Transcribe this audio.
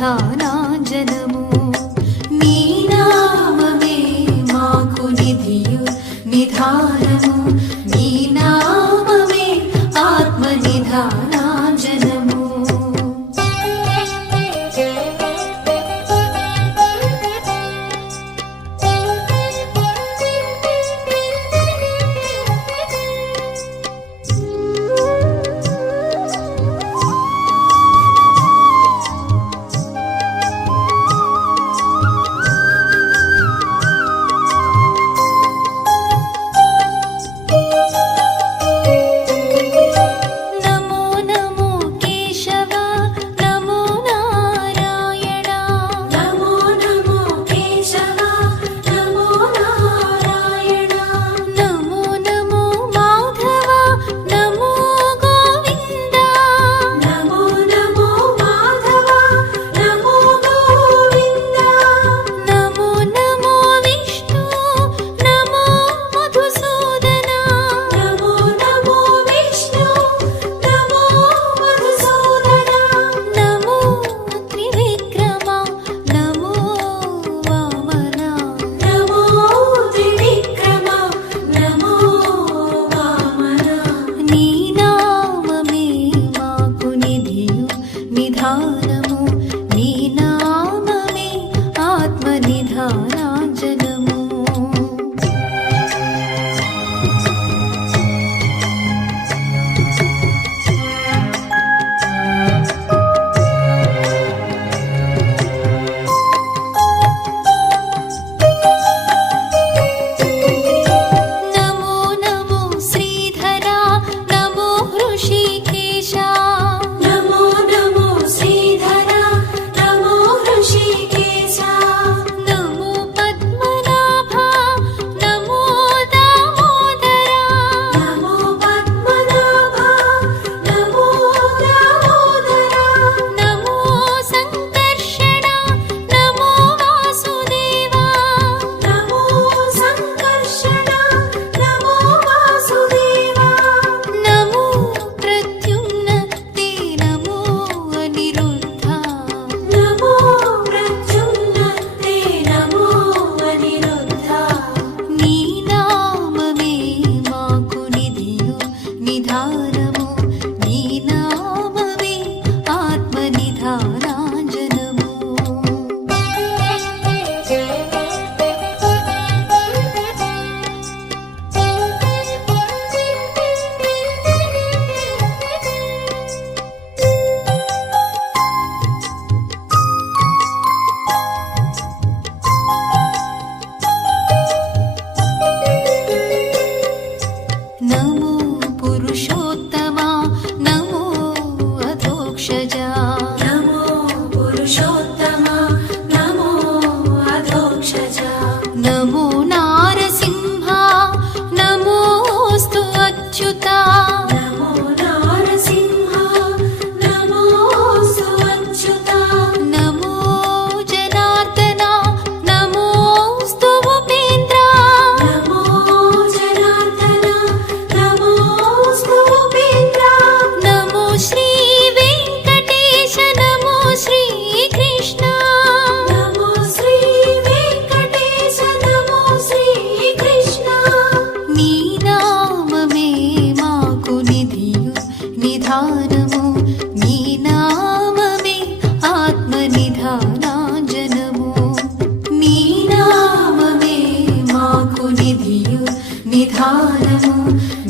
నిధానాంజనము నీ నామమే మాకు నిధియు నిధానము నీ నామమే ఆత్మ నిధానాంజనము నిధానము నీ నామమే ఆత్మ నిధానాంజనము నమో నమో శ్రీధరా నమో హృషికేశ నిధానము నీ నామమే ఆత్మ నిధానాంజనము నమో పురుషోత్తమా నమో అధోక్షజా నమో పురుషోత్తమా నమో అధోక్షజా నమో నారసింహ నమోస్తు అచ్యుతా నమో నారసింహ నమోస్తు అచ్యుతా నమో జనార్దన నమోస్తు ఉపేంద్ర నమో జనార్దన నమోస్తు ఉపేంద్ర నమో శ్రీ వెంకటేశ నమో శ్రీ కృష్ణ నమో శ్రీ వెంకటేశ నమో శ్రీ కృష్ణ నీ నామమే మాకు నిధియు నిధానము నీ నామమే ఆత్మ నిధానాంజనము నీ నామమే మాకు నిధియు నిధానము